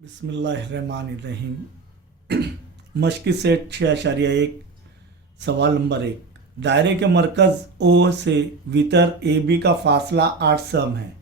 बिस्मिल्लाहिर्रहमानिर्रहीम। मश्क सेट 6.1 सवाल नंबर 1। दायरे के मरकज़ ओ से वितर ए बी का फासला 8 सम है।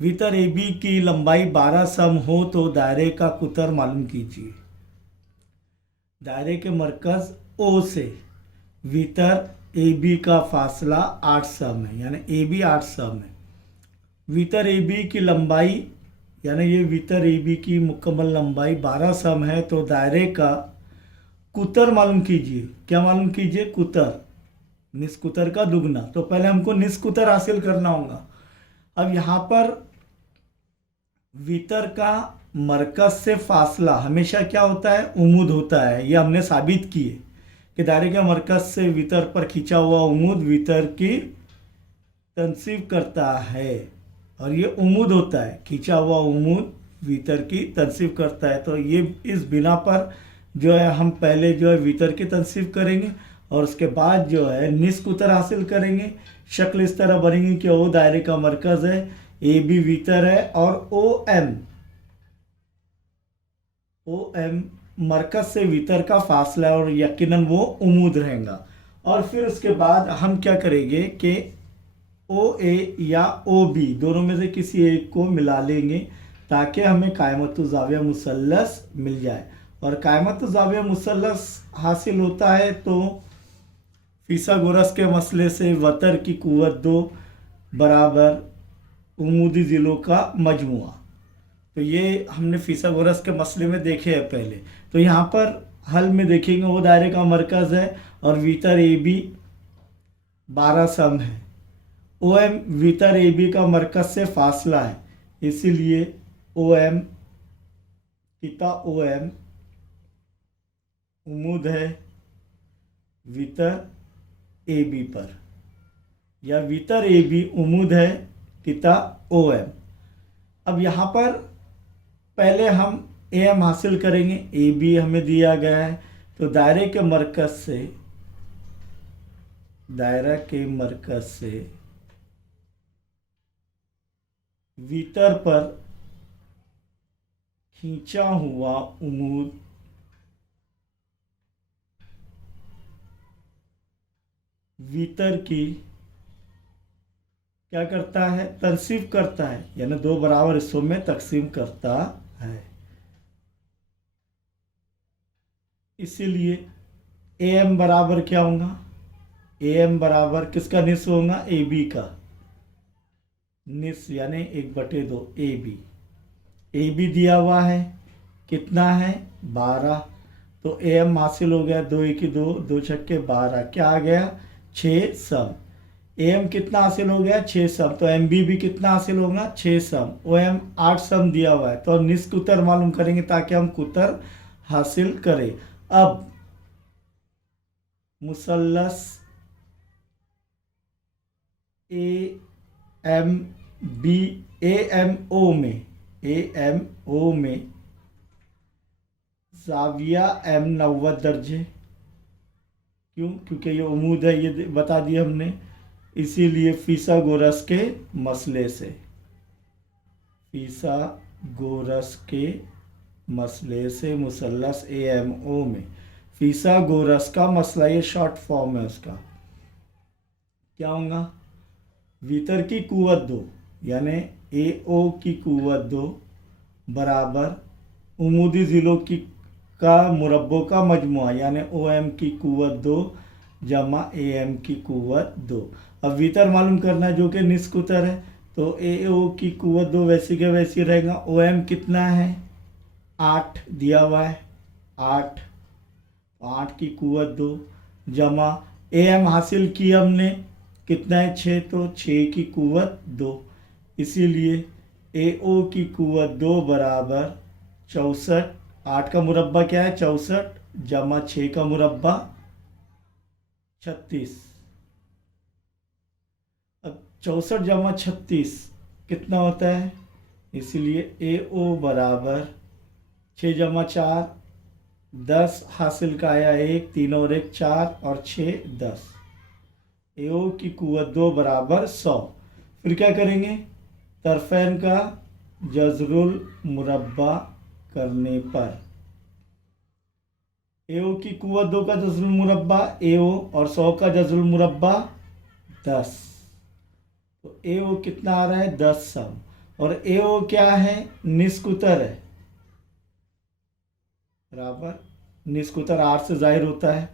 वितर ए बी की लंबाई 12 सम हो तो दायरे का कुतर मालूम कीजिए। दायरे के मरकज़ ओ से वितर ए बी का फासला 8 सम है, यानी ए बी 8 सम है। वितर ए बी की लंबाई यानी ये वितर ए बी की मुकम्मल लंबाई 12 सम है, तो दायरे का कुतर मालूम कीजिए। क्या मालूम कीजिए? कुतर, निस्कुतर का दुगना। तो पहले हमको निस्कुतर हासिल करना होगा। अब यहाँ पर वितर का मरकज से फासला हमेशा क्या होता है? उमूद होता है। ये हमने साबित किए कि दायरे के मरकज से वितर पर खींचा हुआ उमूद वितर की तनसीब करता है, और ये उमूद होता है। खींचा हुआ उमूद वितर की तनसीब करता है। तो ये इस बिना पर जो है हम पहले जो है वितर की तनसीब करेंगे और उसके बाद जो है निस्कुतर हासिल करेंगे। शक्ल इस तरह बनेगी कि ओ दायरे का मरकज़ है, ए बी वितर है और ओ एम मरकज़ से वितर का फासला है, और यकीनन वो उमूद रहेगा। और फिर उसके बाद हम क्या करेंगे कि ओ ए या ओ बी दोनों में से किसी एक को मिला लेंगे ताकि हमें कायमतुज़ाविया मुसल्लस मिल जाए। और कायमतुज़ाविया मुसल्लस हासिल होता है तो फिसागोरस के मसले से वतर की कुव्वत 2 बराबर उमूदी ज़िलों का मजमुआ। तो ये हमने फिसागोरस के मसले में देखे हैं पहले। तो यहाँ पर हल में देखेंगे वो दायरे का मरकज़ है और वितर ए बी 12 सम है। ओ एम वितर ए बी का मरकज से फासला है, इसीलिए ओ एम पिता ओ एम उमूद है वितर ए बी पर, या वितर ए बी उमूद है पिता ओ एम। अब यहाँ पर पहले हम ए एम हासिल करेंगे। ए बी हमें दिया गया है, तो दायरे के मरकज से वितर पर खींचा हुआ उमूद वितर की क्या करता है? तनसीब करता है, यानी 2 बराबर हिस्सों में तकसीम करता है। इसीलिए ए एम बराबर क्या होगा? ए एम बराबर किसका निस्फ होगा? ए बी का निस्फ, यानी 1/2 ए बी। ए बी दिया हुआ है, कितना है? 12। तो ए एम हासिल हो गया, 2 1 2 2 छक्के 12। क्या आ गया? 6 सम। ए एम कितना हासिल हो गया? 6 सम। तो एम बी भी कितना हासिल होगा? 6 सम। ओ एम 8 सम दिया हुआ है, तो निस्कुतर मालूम करेंगे ताकि हम कुतर हासिल करें। अब मुसल्लस A M B A M O में ज़ाविया एम 90 दर्जे। क्यों? क्योंकि ये उमूद है, ये बता दिया हमने। इसीलिए फिसागोरस के मसले मुसल्लस ए एम ओ में फिसागोरस का मसला, ये शॉर्ट फॉर्म है उसका। क्या होगा? वितर की कुव्वत 2 यानी ए ओ की कुव्वत 2 बराबर उमूदी ज़िलों की का मुरब्बों का मजमुआ, यानी ओ एम की कुव्वत 2 जमा ए एम की कुव्वत 2। अब वितर मालूम करना है जो कि निस्कुतर है, तो ए ओ की कुव्वत 2 वैसी के वैसी रहेगा। ओ एम कितना है? 8 दिया हुआ है, 8 की कुव्वत 2 जमा ए एम हासिल की हमने, कितना है? 6, तो 6 की कुव्वत 2। इसीलिए ए ओ की कुव्वत 2 बराबर 64। 8 का मुरब्बा क्या है? 64 जमा 6 का मुरब्बा 36। अब 64 जमा 36 कितना होता है? इसलिए ए ओ बराबर 6 जमा 4 10 हासिल का आया 1, 3 और 1 4 और 6 10। ए ओ की कुव्वत 2 बराबर 100। फिर क्या करेंगे? तरफैन का जज़रुल मुरब्बा करने पर AO की कुव्वत 2 का जज़्बुल मुरब्बा AO और 100 का जज़्बुल मुरब्बा 10। तो AO कितना आ रहा है 10 सम, और AO क्या है निस्कुतर है, बराबर निस्कुतर 8 से जाहिर होता है,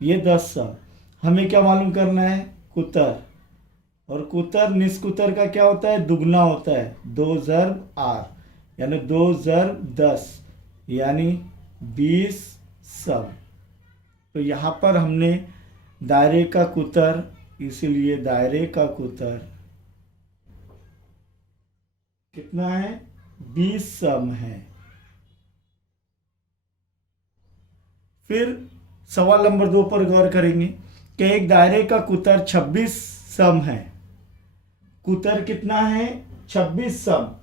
ये 10 सम। हमें क्या मालूम करना है कुतर, और कुतर निस्कुतर का क्या होता है दुगना होता है, 2 ज़र्ब R यानी 2 ज़र्ब 10 यानी 20 सम। तो यहाँ पर हमने दायरे का कुतर, इसीलिए दायरे का कुतर कितना है 20 सम है। फिर सवाल नंबर 2 पर गौर करेंगे कि एक दायरे का कुतर 26 सम है। कुतर कितना है 26 सम,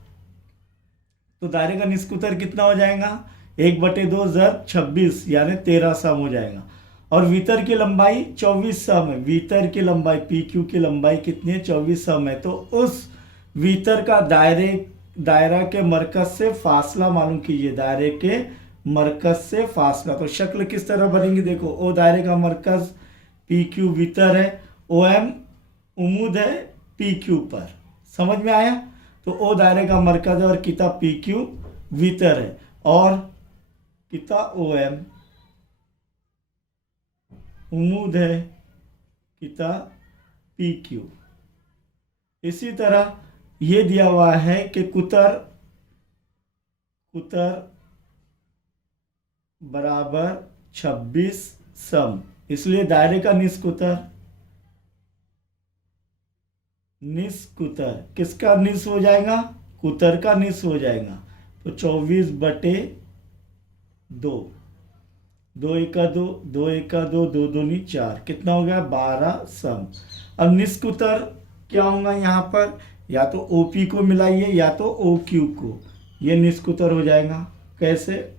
तो दायरे का निस्कुतर कितना हो जाएगा 1/2 ज़र्ब 26 यानी 13 सम हो जाएगा। और वितर की लंबाई 24 सम है, वितर की लंबाई PQ की लंबाई कितनी है 24 सम है। तो उस वितर का दायरा के मरकज से फासला मालूम कीजिए, दायरे के मरकज से फासला। तो शक्ल किस तरह बनेगी देखो, ओ दायरे का मरकज PQ वितर है, OM उमूद है PQ पर, समझ में आया। तो ओ दायरे का मरकज है और किता PQ वितर है, और किता OM उमूद है किता PQ। इसी तरह ये दिया हुआ है कि कुतर बराबर 26 सम, इसलिए दायरे का निस्कुतर किसका निस हो जाएगा कुतर का निस हो जाएगा। तो 24/2, 2 एका 2, 2 एका 2, 2 दूनी 4, कितना हो गया 12 सम। अब निस्कुतर क्या होगा यहाँ पर, या तो OP को मिलाइए या तो OQ को, ये निस्कुतर हो जाएगा। कैसे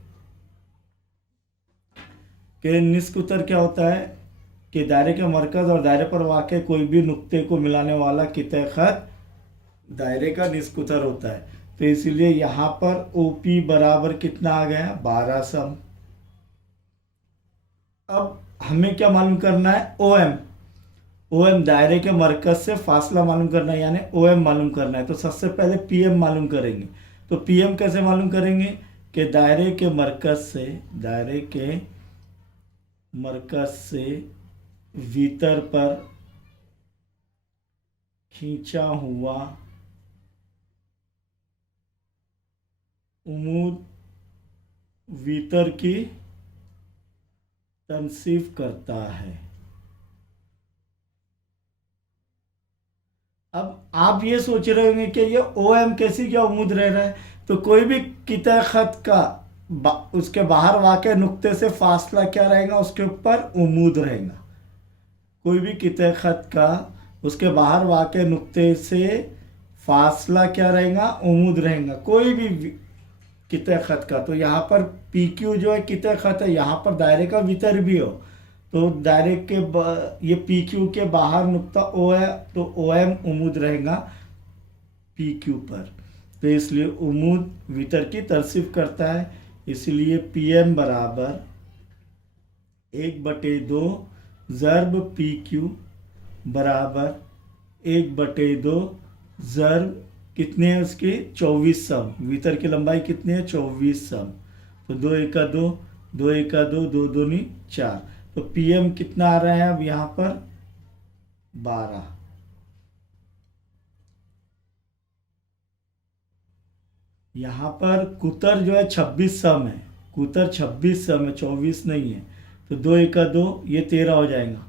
कि निस्कुतर क्या होता है कि दायरे के मरकज और दायरे पर वाक़े कोई भी नुक्ते को मिलाने वाला कितने खत दायरे का निस्कुतर होता है। तो इसीलिए यहाँ पर OP बराबर कितना आ गया 12 सम। अब हमें क्या मालूम करना है OM दायरे के मरकज से फासला मालूम करना है, यानी OM मालूम करना है। तो सबसे पहले PM मालूम करेंगे। तो PM कैसे मालूम करेंगे कि दायरे के मरकज से वितर पर खींचा हुआ उमूद वितर की तनसीफ करता है। अब आप ये सोच रहे होंगे कि ये OM कैसी क्या उमूद रह रहा है, तो कोई भी किता खत का उसके बाहर वाक़े नुक्ते से फासला क्या रहेगा, उसके ऊपर उमूद रहेगा। कोई भी किता खत का उसके बाहर वाक़े नुक्ते से फासला क्या रहेगा उमूद रहेगा, कोई भी किता खत का। तो यहाँ पर PQ जो है किता खत है, यहाँ पर दायरे का वितर भी हो, तो दायरे के ये PQ के बाहर नुक्ता O है, तो OM उमूद रहेगा PQ पर। तो इसलिए उमूद वितर की तरसीफ करता है, इसलिए PM बराबर 1/2 ज़र्ब PQ बराबर 1/2 ज़र्ब कितने हैं उसके 24 सम। वितर की लंबाई कितनी है 24 सम। तो 2 एका 2, 2 एका 2, 2 दूनी 4। तो PM कितना आ रहा है अब यहाँ पर 12। यहाँ पर कुतर जो है 26 सम है, कुतर 26 सम है 24 नहीं है। तो 2 एका 2 ये 13 हो जाएगा,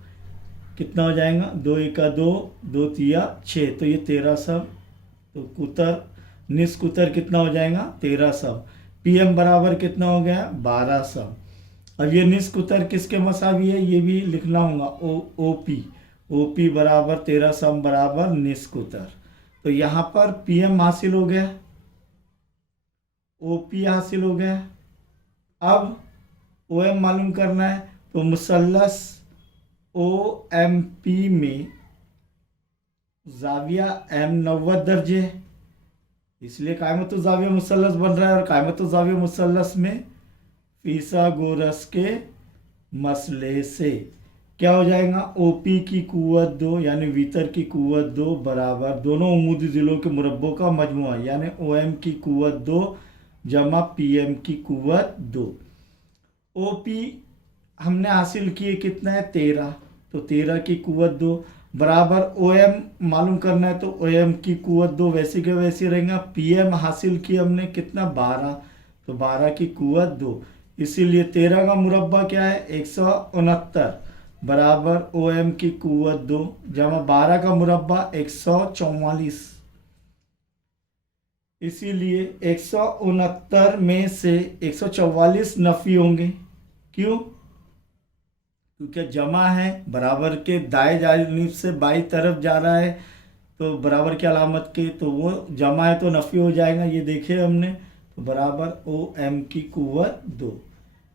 कितना हो जाएगा 2 एका 2, 2 तिया 6, तो ये 13 सम। तो कुतर निस्कुतर कितना हो जाएगा 13 सम। PM बराबर कितना हो गया 12 सम। अब ये निस्कुतर किसके मसावी है ये भी लिखना होगा, OP बराबर 13 सम बराबर निस्कुतर। तो यहाँ पर PM हासिल हो गया, OP हासिल हो गया। अब OM मालूम करना है, तो मुसल्लस OMP में जाविया M 90 दर्जे, इसलिए कायमतुज़ाविया मुसल्लस बन रहा है, और कायमतुज़ाविया मुसल्लस में फिसागोरस के मसले से क्या हो जाएगा, ओपी की कुव्वत 2 यानी वितर की कुव्वत 2 बराबर दोनों उमूदी ज़िलों के मुरब्बों का मजमुआ यानी ओएम की कुव्वत 2 जमा पीएम की कुव्वत 2। ओपी हमने हासिल किए कितना है 13, तो 13 की कुव्वत 2 बराबर ओएम मालूम करना है, तो ओएम की कुव्वत 2 वैसी के वैसी रहेगा। पीएम हासिल किया हमने कितना 12, तो 12 की कुव्वत 2, इसीलिए 13 का मुरब्बा क्या है 169 बराबर ओएम की कुव्वत 2 जमा 12 का मुरब्बा 144, इसीलिए 169 में से 144 नफी होंगे। क्यों? क्योंकि जमा है, बराबर के दाएं जानिब से बाई तरफ जा रहा है, तो बराबर की अलामत के, तो वो जमा है तो नफी हो जाएगा, ये देखे हमने। तो बराबर ओ एम की कुव्वत 2,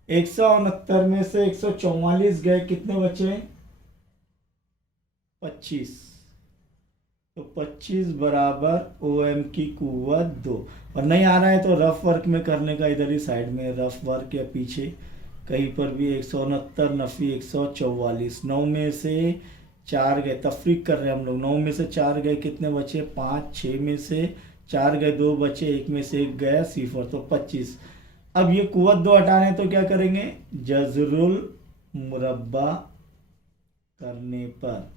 169 में से 144 गए, कितने बचे 25, तो 25 बराबर ओ एम की कुव्वत 2। और नहीं आ रहा है तो रफ वर्क में करने का, इधर ही साइड में रफ वर्क या पीछे कहीं पर भी 169 नफी 144, 9 में से 4 गए, तफरीक कर रहे हैं हम लोग, 9 में से 4 गए, कितने बचे 5, 6 में से 4 गए 2 बचे, 1 में से 1 गया 0, तो 25। अब ये कुव्वत 2 हटाने तो क्या करेंगे, जज़रुल मुरब्बा करने पर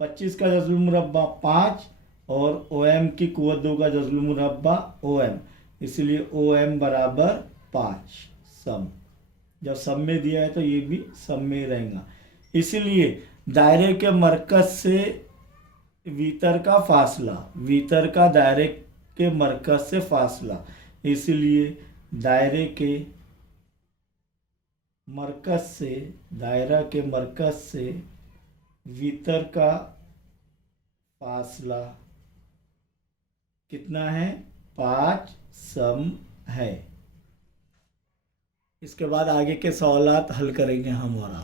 25 का जज़रुल मुरब्बा 5 और ओएम की कुव्वत 2 का जज़रुल मुरब्बा ओएम, इसलिए ओएम बराबर 5 सम। जब सब में दिया है तो ये भी सब में रहेगा। इसलिए दायरे के मरकज से वितर का फासला, वितर का दायरे के मरकज से फासला, इसलिए दायरे के मरकज से, दायरा के मरकज से वितर का फासला कितना है 5 सम है। इसके बाद आगे के सवालात हल करेंगे हम और आप।